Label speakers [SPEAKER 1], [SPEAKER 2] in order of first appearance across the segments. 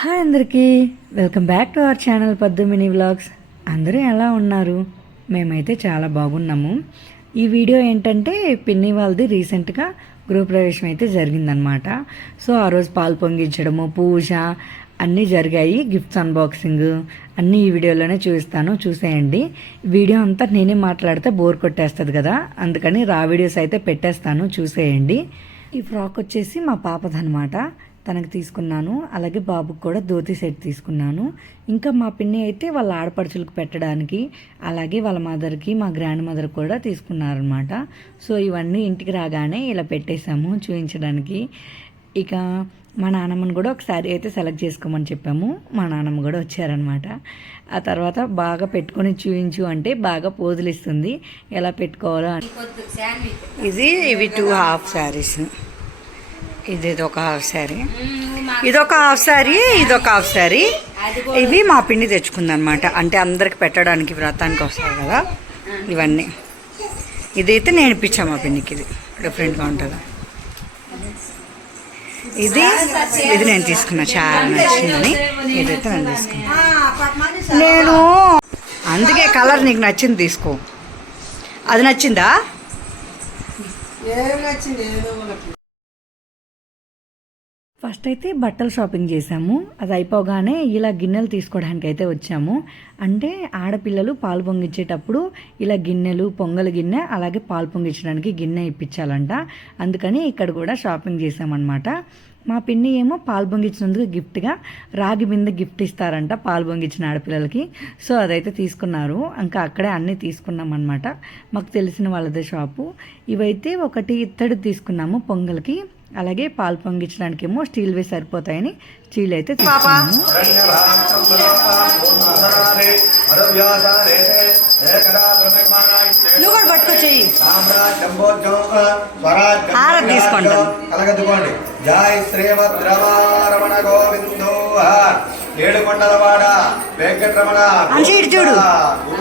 [SPEAKER 1] Hi అందరికీ. Welcome back to our channel Paddu mini vlogs. అందరూ ఎలా ఉన్నారు? మేమైతే చాలా బాగున్నాము. ఈ వీడియో ఏంటంటే పిన్ని వాళ్ళది రీసెంట్గా గృహప్రవేశం అయితే జరిగిందనమాట సో ఆ రోజు పాలు పొంగించడము పూజ అన్నీ జరిగాయి. గిఫ్ట్స్ అన్బాక్సింగ్ అన్నీ ఈ వీడియోలోనే చూపిస్తాను. చూసేయండి. వీడియో అంతా నేనే మాట్లాడితే బోర్ కొట్టేస్తుంది కదా. అందుకని రా వీడియోస్ అయితే పెట్టేస్తాను. చూసేయండి. ఈ ఫ్రాక్ వచ్చేసి మా పాపదనమాట తనకు తీసుకున్నాను. అలాగే బాబుకి కూడా ధోతి సెట్ తీసుకున్నాను. ఇంకా మా పిన్ని అయితే వాళ్ళ ఆడపడుచులకు పెట్టడానికి అలాగే వాళ్ళ మదర్కి మా గ్రాండ్ మదర్ కూడా తీసుకున్నారనమాట సో ఇవన్నీ ఇంటికి రాగానే ఇలా పెట్టేశాము చూపించడానికి ఇక మా నాన్నమ్మని కూడా ఒకసారి అయితే సెలెక్ట్ చేసుకోమని చెప్పాము. మా నాన్నమ్మ కూడా వచ్చారనమాట ఆ తర్వాత బాగా పెట్టుకొని చూయించు అంటే బాగా పోజులు ఇస్తుంది. ఎలా పెట్టుకోవాలో అని. ఇది ఇవి టూ హాఫ్ శారీస్ ఇది ఒక హాఫ్ శారీ ఇదొక హాఫ్ శారీ ఇదొక హాఫ్ శారీ ఇవి మా పిండి తెచ్చుకుందనమాట అంటే అందరికి పెట్టడానికి వ్రతానికి వస్తారు కదా ఇవన్నీ. ఇదైతే నేను ఇప్పించాను మా పిండికి ఇది. డిఫరెంట్గా ఉంటుంది. ఇది ఇది నేను తీసుకున్నా చాలా నచ్చిందని ఇదైతే నేను తీసుకున్నా. నేను అందుకే కలర్ నీకు నచ్చింది తీసుకో. అది నచ్చిందా?
[SPEAKER 2] ఏం నచ్చింది? ఏదో ఒకటి.
[SPEAKER 1] ఫస్ట్ అయితే బట్టలు షాపింగ్ చేసాము అది అయిపోగానే ఇలా గిన్నెలు తీసుకోవడానికి అయితే వచ్చాము. అంటే ఆడపిల్లలు పాలు పొంగించేటప్పుడు ఇలా గిన్నెలు పొంగల్ గిన్నె అలాగే పాలు పొంగించడానికి గిన్నె ఇప్పించాలంట. అందుకని ఇక్కడ కూడా షాపింగ్ చేసామన్నమాట మా పిన్ని ఏమో పాలు పొంగించినందుకు గిఫ్ట్గా రాగి బిందె గిఫ్ట్ ఇస్తారంట పాలు పొంగించిన ఆడపిల్లలకి. సో అదైతే తీసుకున్నారు. ఇంకా అక్కడే అన్నీ తీసుకున్నాం అనమాట మాకు తెలిసిన వాళ్ళదే షాపు. ఇవైతే ఒకటి ఇత్తడి తీసుకున్నాము పొంగల్కి. అలాగే పాలు పొంగించడానికి ఏమో స్టీల్ వే సరిపోతాయని స్టీల్ అయితే తీసుకున్నాము. నువ్వు కూడా పట్టుకో చెయ్యి హారతి తీసుకుంటాం.
[SPEAKER 3] కలగదుకోండి జై శ్రీమద్ రమణ గోవిందో ఏడు కొండలవాడ వెంకటరమణ.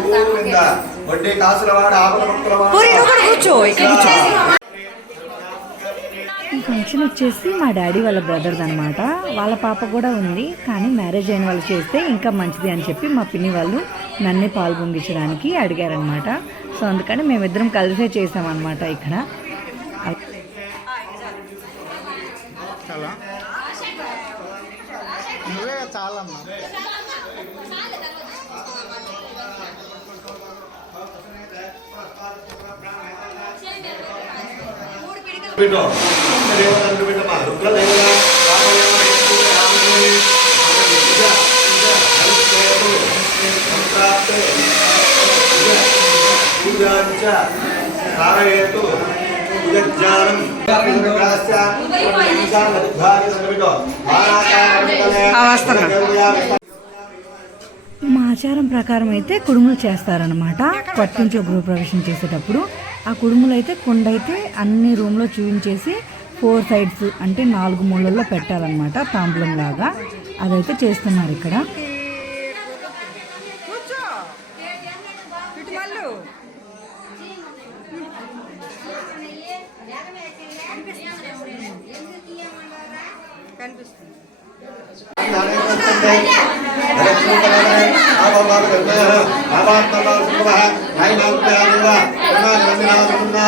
[SPEAKER 3] గోవింద వడ్డీ కాసులవాడ
[SPEAKER 1] ఈ ఫంక్షన్ వచ్చేసి మా డాడీ వాళ్ళ బ్రదర్ది అనమాట వాళ్ళ పాప కూడా ఉంది కానీ మ్యారేజ్ అయిన వాళ్ళు చేస్తే ఇంకా మంచిది అని చెప్పి మా పిన్ని వాళ్ళు నన్నే పాలు పొంగించడానికి అడిగారనమాట సో అందుకని మేమిద్దరం కలిసే చేసామన్నమాట ఇక్కడ.
[SPEAKER 2] చాలా నువ్వే చాలమ్మా
[SPEAKER 3] బిడ్డో దేవతలు బిడ్డమా రుద్రదేవత రామదేవ పూజాంచ
[SPEAKER 1] మా ఆచారం ప్రకారం అయితే కుడుములు చేస్తారనమాట కొత్తింట్లో గృహప్రవేశం చేసేటప్పుడు. ఆ కుడుములు అయితే కుండ అయితే అన్ని రూమ్లో చూపించేసి ఫోర్ సైడ్స్ అంటే నాలుగు మూలల్లో పెట్టాలన్నమాట తాంబూలం లాగా. అదైతే చేస్తున్నారు ఇక్కడ.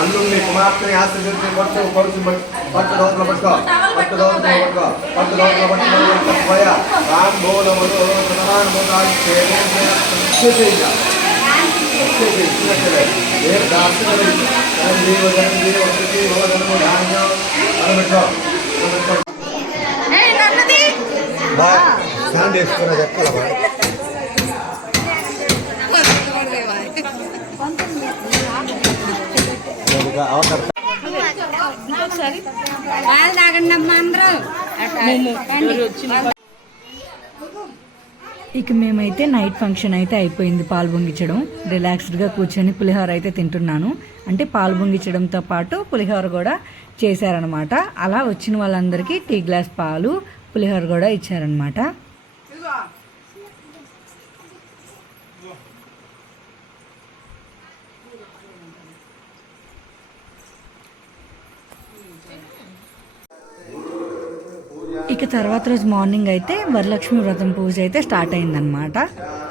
[SPEAKER 3] అల్లుల్ని కుమార్తెని ఆశ్రయించి పట్టు పడుచు పట్టు రోజులు పట్టుకో పట్టు రోజులు పట్టుకో పట్టు రోజులు పట్టుకో పోయా రాంబోలములు స్నానం చేసుకున్నా చెప్పాలా అవసరం
[SPEAKER 4] పాలు తాగండి అమ్మా అందరూ
[SPEAKER 1] ఇక మేమైతే నైట్ ఫంక్షన్ అయితే అయిపోయింది పాలు పొంగించడం. రిలాక్స్డ్గా కూర్చొని పులిహోర అయితే తింటున్నాను. అంటే పాలు పొంగించడంతో పాటు పులిహోర కూడా చేశారనమాట అలా వచ్చిన వాళ్ళందరికీ టీ గ్లాస్ పాలు పులిహోర కూడా ఇచ్చారనమాట ఇక తర్వాత రోజు మార్నింగ్ అయితే వరలక్ష్మి వ్రతం పూజ అయితే స్టార్ట్ అయిందనమాట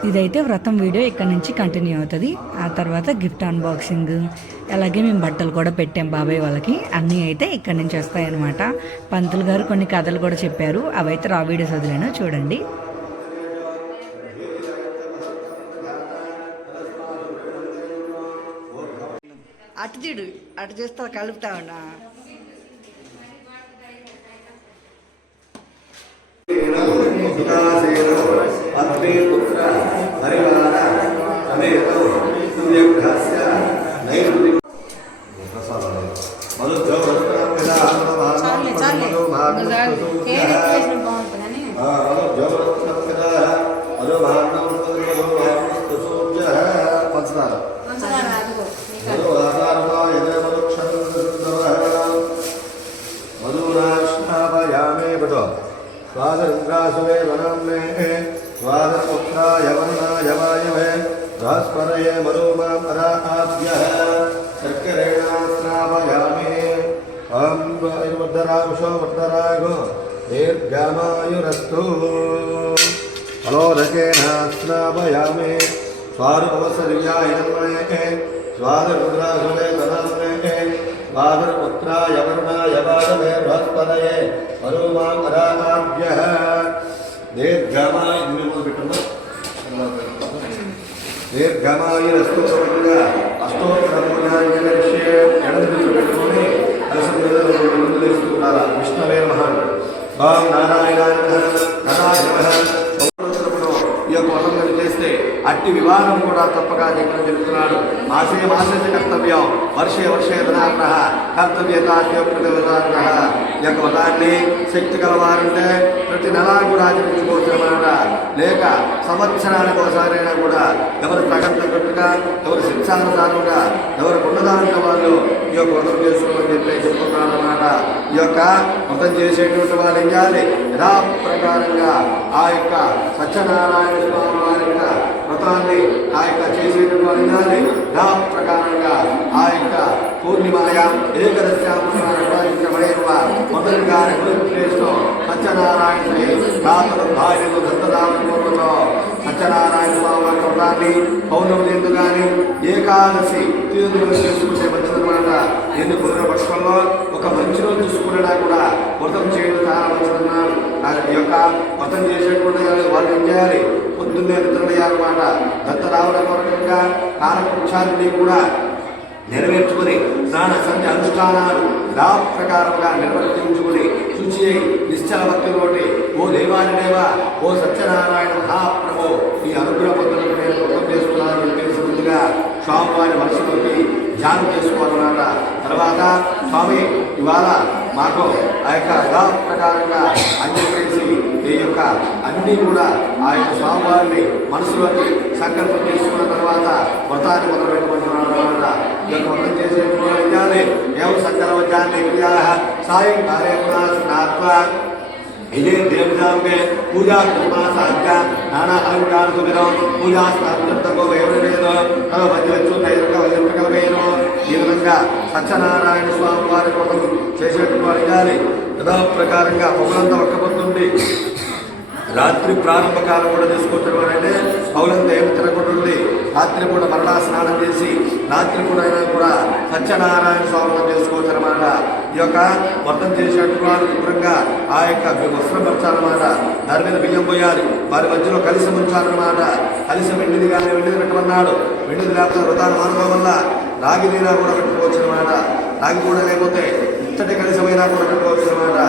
[SPEAKER 1] ఇదైతే వ్రతం వీడియో ఇక్కడ నుంచి కంటిన్యూ అవుతుంది. ఆ తర్వాత గిఫ్ట్ అన్బాక్సింగ్ అలాగే మేము బట్టలు కూడా పెట్టాం బాబాయ్ వాళ్ళకి. అన్నీ అయితే ఇక్కడ నుంచి వస్తాయన్నమాట. పంతులు గారు కొన్ని కథలు కూడా చెప్పారు. అవైతే రా వీడియోస్ వదిలేను చూడండి. అటు చూడు అటు చేస్తా
[SPEAKER 3] కలుపుతావునా अत्रे पुत्र हरिवार अनेकौ सूर्यग्रहस्य వాదవే బృహస్పతయే వరుమాంగరాభ్య దీర్ఘమాయ దీర్ఘమాయురస్తు అష్టోత్తరమూల్యాన్యలక్ష్యే ఎడమ పెట్టుకొని కలిసి తెలుసుకున్నారా విష్ణవే మహాన్ ఓం నారాయణ నారాయణ ఈ యొక్క వ్రతం చేస్తే అట్టి వివాహం కూడా తప్పగా చెప్పడం చెప్తున్నాడు మాసే మాసే కర్తవ్యం. వర్షే వర్షే ధనాగ్రహ కర్తవ్యతాగ్రహ ఈ యొక్క వ్రతాన్ని శక్తి గలవారంటే ప్రతి నెల కూడా ఆచరించుకోవచ్చున్నమాట లేక సంవత్సరానికి ఒకసారైనా కూడా ఎవరు తగ్గట్టుగా ఎవరు శిక్షానుసారంగా ఎవరు ఉన్నదాంట్లో వాళ్ళు ఈ యొక్క వ్రతం చేసుకోమని చెప్పి చెప్తున్నారన్నమాట ఈ యొక్క వ్రతం చేసేటువంటి వాళ్ళు ఏం చేయాలి? యథా ప్రకారంగా ఆ యొక్క సత్యనారాయణ స్వామి వారి యొక్క వ్రతాన్ని ఆ యొక్క చేసేటువంటి వాళ్ళు ఏం చేయాలి? యథా ప్రకారంగా ఆ యొక్క పూర్ణిమాయ ఏకదశామడేవ మొదలుగా శ్రేష్టం సత్యనారాయణ దాతలు భార్యలు దత్తదానంతో సత్యనారాయణ స్వామి వారి వ్రతాన్ని పౌర్ణమి లేదు కానీ ఏకాదశి తీర్థులు చేసుకుంటే మంచిదన్నమాట. ఎందుకు పక్షంలో ఒక మంచి రోజు చూసుకున్నా కూడా వ్రతం చేయడం చాలా మంచిదన్నారు ఈ యొక్క వ్రతం చేసేటువంటి వాళ్ళు ఏం చేయాలి. పొద్దున్నే నిద్రలేయాలన్నమాట. దత్త రావడం కొరకంగా కాలకృత్యాన్ని కూడా నెరవేర్చుకుని స్నాన సంధ్య అనుష్ఠానాలు లా ప్రకారంగా నిర్వర్తించుకుని శుచి అయి నిశ్చల భక్తితోటి ఓ దేవాని దేవ ఓ సత్యనారాయణ మహాప్రభో ఈ అనుగ్రహ పద్ధతులు నేను వ్రతం చేసుకున్నానని చెప్పేసి ముందుగా స్వామివారి మనసులోకి ధ్యానం చేసుకోవాలన్నమాట. తర్వాత స్వామి ఇవాళ మాకు ఆ యొక్క యథా ప్రకారంగా అంగీకరించి ఈ యొక్క అన్నీ కూడా ఆ యొక్క స్వామివారిని మనసులోకి సంకల్పం చేసుకున్న తర్వాత వ్రతాన్ని మొదలుపెట్టుకుంటున్నాడు తర్వాత ఈ యొక్క వ్రతం చేసే విద్యాన్ని ఏం సంకల్పజాన్ని క్రియా సాయం కార్యక్రమాత్మ ఇదే దేవతాంగే పూజా కర్మ సాధ్య. నానా అలంకార సుమిరం పూజా స్థానంతకు వేయలేదు తన మధ్యవచ్చు తైరక వైద్యకలవేయను ఈ విధంగా సత్యనారాయణ స్వామి వారి కోసం చేసేటువంటి వారి కానీ యథా ప్రకారంగా పౌలంతా ఒక్కబడుతుంది రాత్రి ప్రారంభ కాలం కూడా తీసుకొచ్చడం అంటే పౌలంతా ఏమి తినకుండా రాత్రి కూడా మరలా స్నానం చేసి రాత్రి కూడా అయినా కూడా సత్యనారాయణ స్వామి చేసుకోవచ్చు అనమాట ఈ యొక్క వ్రతం చేసేటువంటి శుభ్రంగా ఆ యొక్క వస్త్రం పరచాలన్నమాట దాని మీద బియ్యం పోయాలి వారి మధ్యలో కలిసి ఉంచాలన్నమాట. కలిసి వెండిది కానీ వెండిది పెట్టమన్నాడు వెండిది లేకపోతే వృతాన్ని మానవ వల్ల రాగి నీరా కూడా పెట్టుకోవచ్చు అనమాట రాగి కూడా లేకపోతే ఇత్తడి కలిసమైనా కూడా పెట్టుకోవచ్చు అనమాట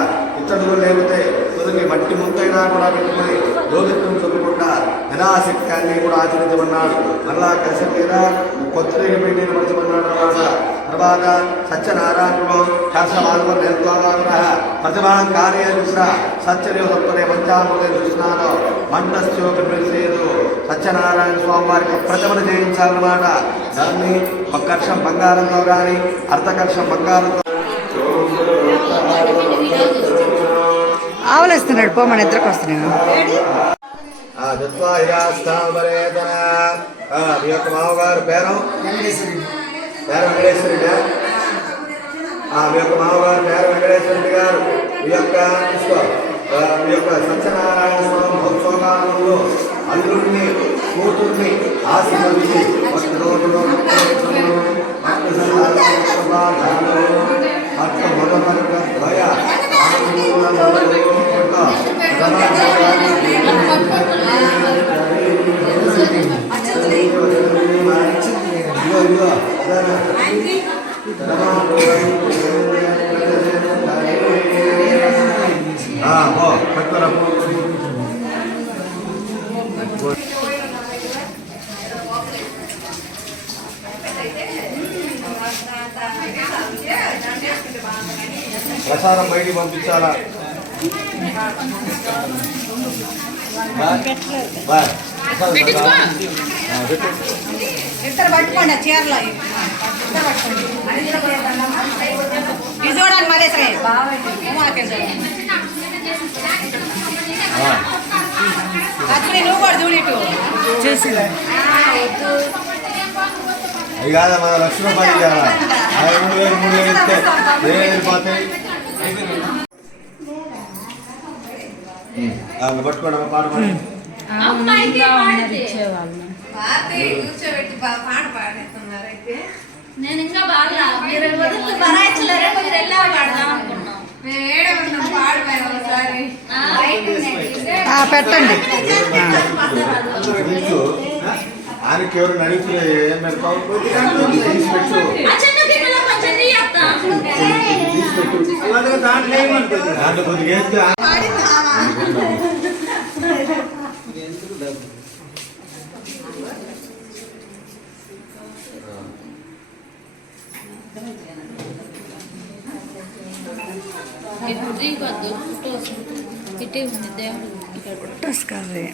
[SPEAKER 3] కూడా లేకపోతే కుదిరి మట్టి ముంతైనా కూడా పెట్టుకుని లోకిత్వం చూపకుండా యథాశక్తి కూడా ఆచరించమన్నాడు. మరలా కలిసి మీద కొత్త పెట్టి మర్చమన్నాడు అనమాట తర్వాత సత్యనారాయణుడు హర్షమానుడు కార్య ప్రతిభాం సత్యదేవ సత్యదేవతత్వనే పంచామృత చూస్తున్నాను. మండస్యోకి పిలిచేదు సత్యనారాయణ స్వామి వారికి ప్రతిభను చేయించాలన్నమాట దాన్ని ఒక కర్షం బంగారంతో కానీ అర్ధకర్షం బంగారంతో
[SPEAKER 4] ఆవులేస్తున్నాడు పో మన ఇద్దరికి వస్తున్నాను
[SPEAKER 3] మీ యొక్క మామగారు పేరు పేరు వెంకటేశ్వరుడు మీ యొక్క మామగారు పేరు వెంకటేశ్వరుడు గారు మీ యొక్క మీ యొక్క సత్యనారాయణ స్వామి మహోత్సవాలలో అల్లుడిని కూతుర్ని ఆశీర్వదించి భక్తి రోజులు భక్తి భక్త మొదటి ద్వయ ప్రసారం బయటికి పంపించాలా బాయ్. బాయ్. ప్రసాదం ఆ, పెట్టు.
[SPEAKER 5] ఇద్దరు పట్టుకోండి ఆ చీరలో ఇద్దరు పట్టుకోండి ఇది చూడండి మళ్ళీ సరే
[SPEAKER 3] ఆ.
[SPEAKER 5] అక్కడ నువ్వు కూడా చూడు ఇటు
[SPEAKER 3] అవి కాదా మన లక్ష రూపాయలు ఇవ్వాలా అవి మూడు వేలు మూడు వేలు ఇస్తే ఏం వెళ్ళిపోతాయి పట్టుకోండి అమ్మ, పాట పాడు.
[SPEAKER 5] కూర్చోబెట్టి పాట పాడేస్తున్నారు అయితే.
[SPEAKER 6] నేను ఇంకా బాగా మీరు వదిలితే బరాయించలేరు మీరు వెళ్ళా పాడదాం అనుకున్నాం.
[SPEAKER 5] మేము ఏడే ఉన్నాం పాడిపోయాం ఒకసారి.
[SPEAKER 4] ఆ, పెట్టండి.
[SPEAKER 3] ఆయనకి ఎవరు నడిపి దాంట్లో కొద్దిగా వేస్తే ఆ-
[SPEAKER 6] ఇప్పుడు దిగొద్దు ఫోటో వస్తుంది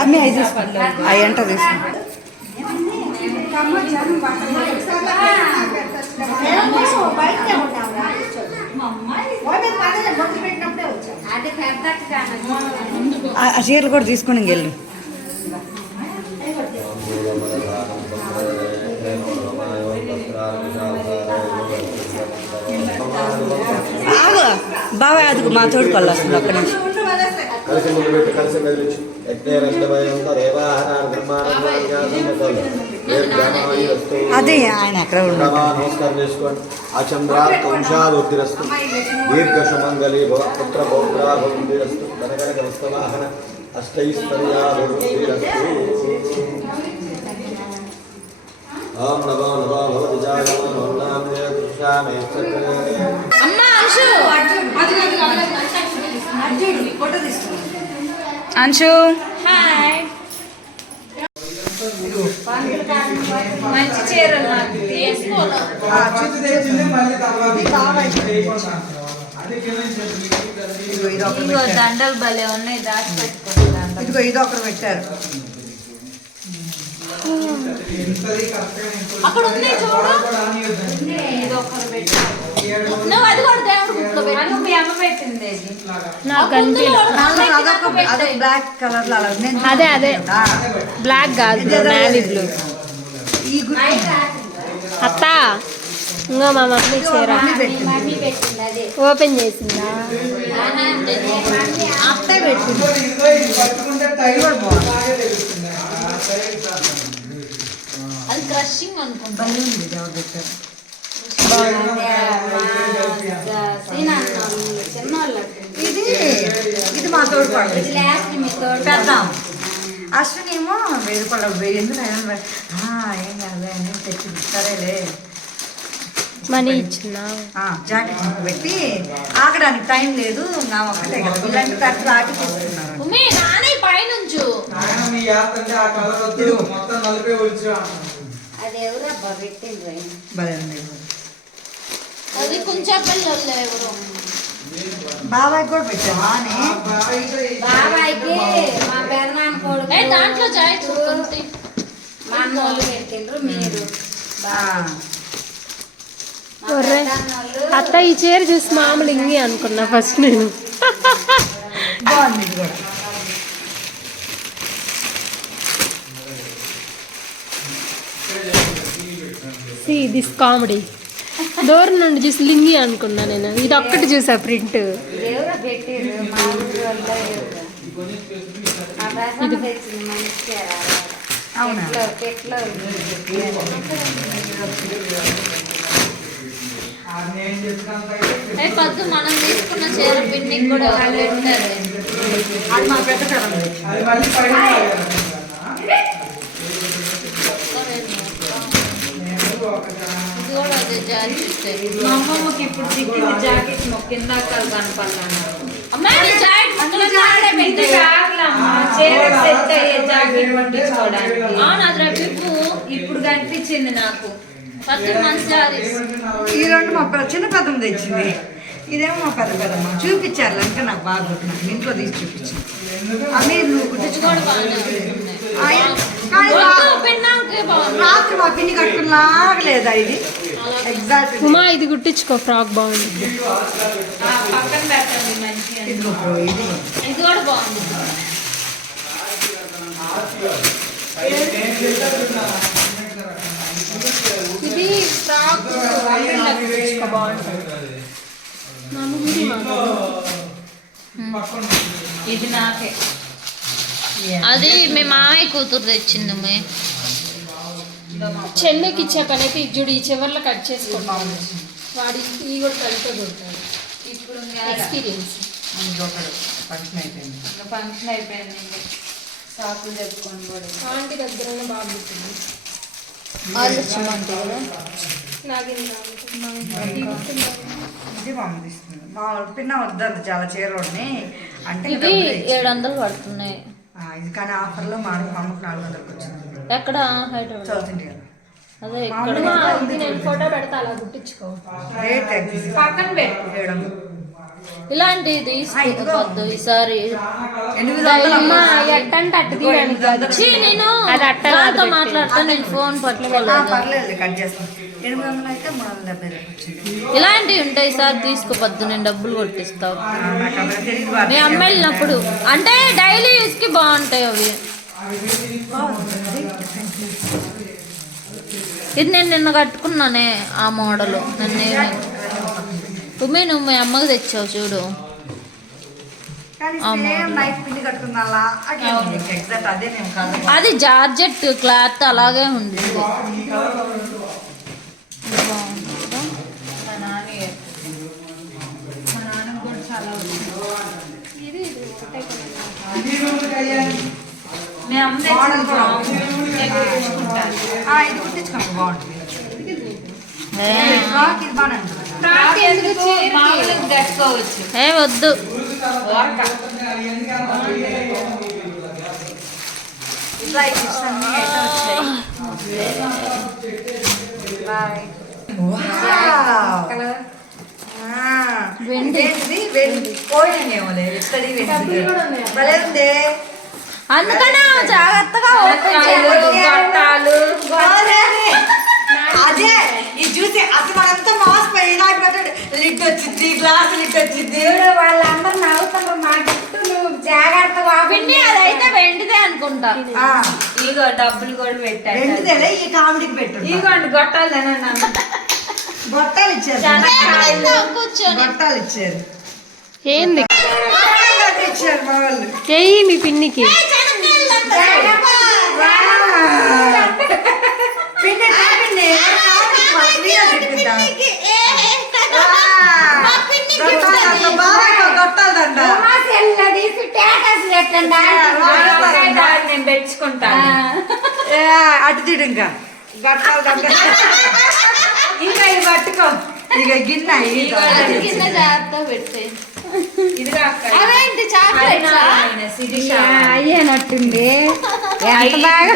[SPEAKER 4] అమ్మి అవి తీసుకోండి అవి ఎంట తీసుకోండి ఆ- చీరలు కూడా తీసుకొని ఇంకెళ్ళు. బాబాయ్ అదుగు మా తోడు కళ్ళు వస్తుంది ఒక్క నిమిషం.
[SPEAKER 3] కలిసి ముందు పెట్టి కలిసి మెదిలించి
[SPEAKER 4] అదే ఆయన ఎక్కడ
[SPEAKER 3] నమస్కారం చేసుకోండి ఆ చంద్రార్థ వంశాభివృద్ధిరస్తు దీర్ఘ సుమంగళి భవ పుత్ర పౌత్రాభివృద్ధిరస్తు కనకనక వస్తవాహన అష్టైశ్వర్యాభివృద్ధిరస్తు ఓం నమో నమో భవతి జాగమో నామ్నే కృష్ణామే సకలే
[SPEAKER 6] అమ్మ అంశు హాయ్. మంచి చీరలు ఇదిగో దండలు భలే ఉన్నాయి దాచి పెట్టుకోండి
[SPEAKER 4] ఇదిగో ఇది ఒకరు పెట్టారు.
[SPEAKER 6] అక్కడ ఉన్నాయి చూడు. ఇది ఒకరు పెట్టారు. నువ్వు అది కూడా దేవుడు గుర్తు పెట్టు. మీ అమ్మ పెట్టింది. నాకు
[SPEAKER 4] అదొక అదొక బ్లాక్ కలర్లో అలా ఉంది.
[SPEAKER 7] అదే, బ్లాక్ కాదు నావీ బ్లూ అత్త ఇంకో మా మమ్మీ చీర. ఓపెన్ చేసిందా?
[SPEAKER 4] అత్తే పెట్టింది. బాగుంది
[SPEAKER 6] అది క్రషింగ్ అనుకుంటా.
[SPEAKER 4] భలే ఉంది ఇది ఎవరు పెట్టారు
[SPEAKER 6] చిన్నోళ్ళు
[SPEAKER 4] ఇది ఇది మా తోడు పెద్దాం అశ్విని ఏమో రూపాయలు వెయ్యి ఎందుకు ఏం కాదు అని తెచ్చింది. సరేలే.
[SPEAKER 8] మనీ ఇచ్చిందా
[SPEAKER 4] ఆ, జాకెట్ పెట్టి ఆగడానికి టైం లేదు. నా ఒక్కటే కదా. ఇలాంటి పెద్ద ఆకి
[SPEAKER 5] అది కొంచెం
[SPEAKER 4] బాబాయ్ కూడా పెట్టాను బాగానే
[SPEAKER 9] బాబాయ్కి మా పెదనాన్న కొడుకు
[SPEAKER 5] ఏ దాంట్లో
[SPEAKER 9] మా అన్నోళ్ళు పెట్టిండ్రు మీరు.
[SPEAKER 8] అత్త ఈ చీర చూసి మామూలు ఇంగి అనుకున్నా ఫస్ట్ నేను.
[SPEAKER 4] బాగుంది ఇది కూడా.
[SPEAKER 8] సి దిస్ కామెడీ దూరం నుండి చూసి లింగి అనుకున్నా నేను. ఇది ఒక్కటి చూసా ప్రింట్.
[SPEAKER 5] పద్దు మనం తీసుకున్న చీర పిన్నికి కూడా
[SPEAKER 4] అది మా పెద్ద
[SPEAKER 5] ఇది కూడా అదే జాకెట్
[SPEAKER 9] మా అమ్మమ్మకి ఇప్పుడు జాకెట్ ఇందాక
[SPEAKER 5] నీ జాకెట్ ముక్కలన్నీ ఆడే
[SPEAKER 9] ఇంటి
[SPEAKER 5] పెట్టాయి.
[SPEAKER 9] కాగలమ్మా చీర సెట్ అయ్యే జాకెట్ పట్టించుకోవడానికి.
[SPEAKER 5] అవును అది రప్పిప్పు
[SPEAKER 9] ఇప్పుడు కనిపించింది నాకు.
[SPEAKER 5] మంచి
[SPEAKER 4] ఈ రెండు మా చిన్న పెద్దమ్మ తెచ్చింది. ఇదేమో మా పెద్ద పెద్దమ్మ. చూపించారు ఇంకా నాకు బాగా ఇంట్లో తీసి చూపించాను. అవి నువ్వు కుట్టించుకో
[SPEAKER 5] బాగుంది
[SPEAKER 4] రాత్రి మా పిన్ని కట్టుకున్నాగలేదా ఇది? ఎగ్జాక్ట్
[SPEAKER 8] ఉమా ఇది కుట్టించుకో ఫ్రాక్
[SPEAKER 4] బ్రో, ఇది.
[SPEAKER 5] ఇది కూడా బాగుంది.
[SPEAKER 8] ఇది ఫ్రాక్ బాగుంటుంది.
[SPEAKER 9] ఇది నాకే.
[SPEAKER 5] అది మీ మామయ్య కూతురు తెచ్చింది మే
[SPEAKER 8] చెన్నైకి ఇచ్చే చూడు ఈ చివర్లో కట్ చేసుకోవాలి వాడి ఈ కూడా కలిపే కొడతాడు
[SPEAKER 9] ఇప్పుడు
[SPEAKER 8] ఎక్స్పీరియన్స్.
[SPEAKER 4] ఫంక్షన్ అయిపోయింది.
[SPEAKER 9] ఫంక్షన్ అయిపోయింది. షాపులు చెప్పుకొని కూడా.
[SPEAKER 8] ఆంటీ దగ్గర బాగుంటుంది
[SPEAKER 4] ఇది పంపిస్తుంది మా పిన్న వద్దు చాలా చీరలు ఉన్నాయి అంటే
[SPEAKER 5] ఏడు వందలు పడుతున్నాయి.
[SPEAKER 4] ఆ, ఇది కానీ ఆఫర్లో మా అమ్మకు నాలుగు వందలకు వచ్చింది.
[SPEAKER 5] ఎక్కడ? హైదరాబాద్. అదే ఇక్కడ
[SPEAKER 8] ఉమా, ఇది నేను ఫోటో పెడతా అలా
[SPEAKER 9] పక్కన పెట్టు.
[SPEAKER 5] ఇలాంటివి తీసుకోవద్దు ఈసారి.
[SPEAKER 8] ఎట్టంటే అట్టు తీయడానికి
[SPEAKER 5] నేను
[SPEAKER 8] అది.
[SPEAKER 5] మాట్లాడుతా నేను ఫోన్
[SPEAKER 4] ఆ,
[SPEAKER 5] పట్టుకోలేదు ఇలాంటివి ఉంటాయి సార్ తీసుకోవద్దు నేను డబ్బులు కొట్టిస్తావు మీ అమ్మ వెళ్ళినప్పుడు. అంటే డైలీ యూస్కి బాగుంటాయి అవి. ఇది నేను నిన్న కట్టుకున్నానే ఆ మోడల్. నిన్న ఉమ్మి నువ్వు మీ అమ్మకి తెచ్చావు చూడు.
[SPEAKER 4] అదే
[SPEAKER 5] జార్జెట్ క్లాత్ అలాగే ఉంది. ఇది. ఇది బాగుంది కదా?
[SPEAKER 9] మా నాన్న మా నాన్న కూడా చాలా
[SPEAKER 8] ఇది
[SPEAKER 4] కుట్టించుకోండి బాగుంటుంది
[SPEAKER 5] ఏ, వద్దు వెండి.
[SPEAKER 4] వెండి వెండి పోయినేమో లేదు ఇత్తడి వెండి భలే ఉంది.
[SPEAKER 5] అందుకనే జాగ్రత్తగా ఓపెన్ చేయాలి.
[SPEAKER 9] గొట్టాలు.
[SPEAKER 4] అదే ఇది చూసి అసలు మనంతా ఇలాంటి పెట్టండి లిడ్ వచ్చింది గ్లాస్ లిడ్ వచ్చింది.
[SPEAKER 9] దేవుడు వాళ్ళందరూ నవ్వుతారు మా గిట్టు నువ్వు జాగ్రత్తగా
[SPEAKER 5] పిన్ని అదైతే వెండిదే అనుకుంటా.
[SPEAKER 4] ఆ,
[SPEAKER 9] ఇగో డబ్బులు కూడా పెట్టారు
[SPEAKER 4] వెండిదేలే ఈ కామెడీకి పెట్టు
[SPEAKER 9] ఇగోండి గొట్టాలు తినండి
[SPEAKER 4] బొట్టాలు ఇచ్చారు. బొట్టాలు ఇచ్చారు.
[SPEAKER 8] ఏంది?
[SPEAKER 4] బొట్టాలు ఇచ్చారు మా వాళ్ళు.
[SPEAKER 8] ఏయి మీ పిన్నికి.
[SPEAKER 9] నేను తెచ్చుకుంటాను
[SPEAKER 4] అటు చూడు ఇంకా గట్టాలు ఇంకా ఇది పట్టుకో ఇక గిన్నె
[SPEAKER 5] కింద జాగ్రత్త పెట్టే
[SPEAKER 9] ఇదిగా అక్క
[SPEAKER 5] అవేంటి
[SPEAKER 9] అయ్యేనట్టుంది. ఎంత బాగా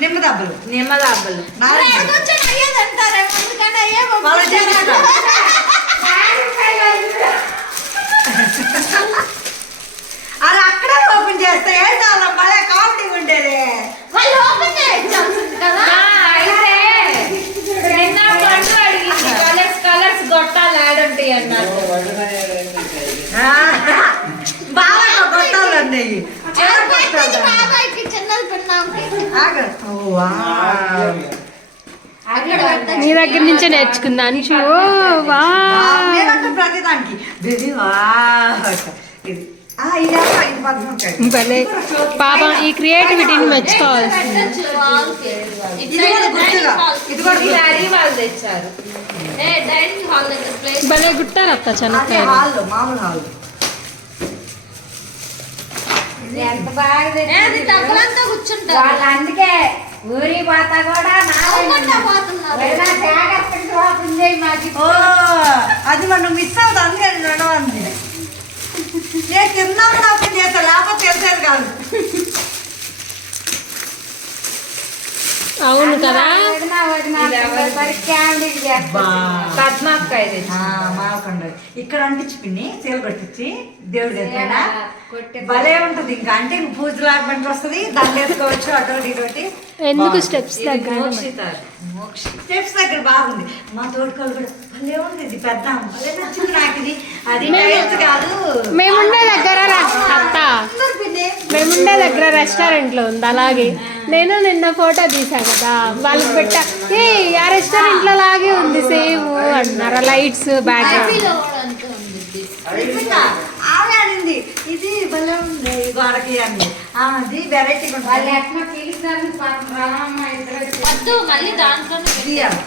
[SPEAKER 4] నిమ్మ దెబ్బలు
[SPEAKER 9] నిమ్మలాబ్బలు
[SPEAKER 4] నాలుగు
[SPEAKER 5] కొంచెం అయ్యేది అంటారేమో ఎందుకంటే అయ్యే
[SPEAKER 4] వాళ్ళ చేతిలో. అది అక్కడే ఓపెన్ చేస్తే ఏంటాల మళ్ళీ కామెడీ ఉండేది.
[SPEAKER 5] వాళ్ళు ఓపెన్ కదా?
[SPEAKER 9] అయితే కలర్స్ కలర్స్ గొట్టాలు ఆడండి అన్నారు.
[SPEAKER 4] ఆ, గొట్టాలు చిన్న గొట్టాలు.
[SPEAKER 5] బాబాయ్కి చిన్నది
[SPEAKER 4] ఆగు. ఓ,
[SPEAKER 8] నీ దగ్గర నుంచే నేర్చుకుందా అంచు? ఓ వా.
[SPEAKER 4] నేనంటే ప్రతి దానికి ఇది వా. ఇది. ఆ, ఇదేమో ఇది పద్మకాయ.
[SPEAKER 8] భలే. పాపం ఈ క్రియేటివిటీని మెచ్చుకోవాల్సింది.
[SPEAKER 5] పెట్టచ్చు వాళ్ళకి
[SPEAKER 4] ఇది కూడా గుర్తుగా ఇది కూడా
[SPEAKER 9] ఇది అడిగి వాళ్ళు తెచ్చారు
[SPEAKER 5] ఏ డైనింగ్ హాల్ దగ్గర ప్లేస్
[SPEAKER 8] భలే గుట్టారు అత్త
[SPEAKER 4] అదే
[SPEAKER 8] చెనక్కాయలు
[SPEAKER 4] హాల్లో మామూలు హాల్
[SPEAKER 9] ఎంత బాగా.
[SPEAKER 5] తక్కువంతా కూర్చుంటారు.
[SPEAKER 9] వాళ్ళు అందుకే ఊరి పోతా కూడా
[SPEAKER 4] ఓ అది మనం మిస్ అవుతుంది. అందుకే నేను అంది నేను కింద ఓపెన్ చేస్తా లేకపోతే తెలిసేది కాదు.
[SPEAKER 8] అవును కదా?
[SPEAKER 9] వదిన వదిన పరికాండి
[SPEAKER 4] ఇక్కడ అంటించి పిన్ని చీల కొట్టించి దేవుడి దగ్గర.
[SPEAKER 9] కొట్టి
[SPEAKER 4] భలే ఉంటది ఇంకా. అంటే పూజ లాగా వస్తుంది దండ వేసుకోవచ్చు అటువంటి ఇటువంటి
[SPEAKER 8] ఎందుకు స్టెప్స్ దగ్గర
[SPEAKER 9] మోక్షితారు.
[SPEAKER 4] స్టెప్స్ దగ్గర బాగుంది. మా తోడుకోలు కూడా భలే ఉంది ఇది పెద్ద. భలే నచ్చింది నాకు ఇది. అది కాదు.
[SPEAKER 8] మేముండే దగ్గర అత్త. మేముండే దగ్గర రెస్టారెంట్లో ఉంది అలాగే. నేను నిన్న ఫోటో తీసా కదా వాళ్ళకి పెట్టా. ఏ ఆ రెస్టారెంట్లో లాగే ఉంది సేమ్ అంటున్నారు లైట్స్ బ్యాక్గ్రౌండ్
[SPEAKER 5] ఐపీలో కూడా అంతే ఉంది
[SPEAKER 4] అనింది ఇది భలే ఉంది గోడకి అని ఆ, అది వెరైటీ
[SPEAKER 9] వాళ్ళు ఎట్లా ఇద్దరు
[SPEAKER 5] వద్దు మళ్ళీ
[SPEAKER 4] తీయాలి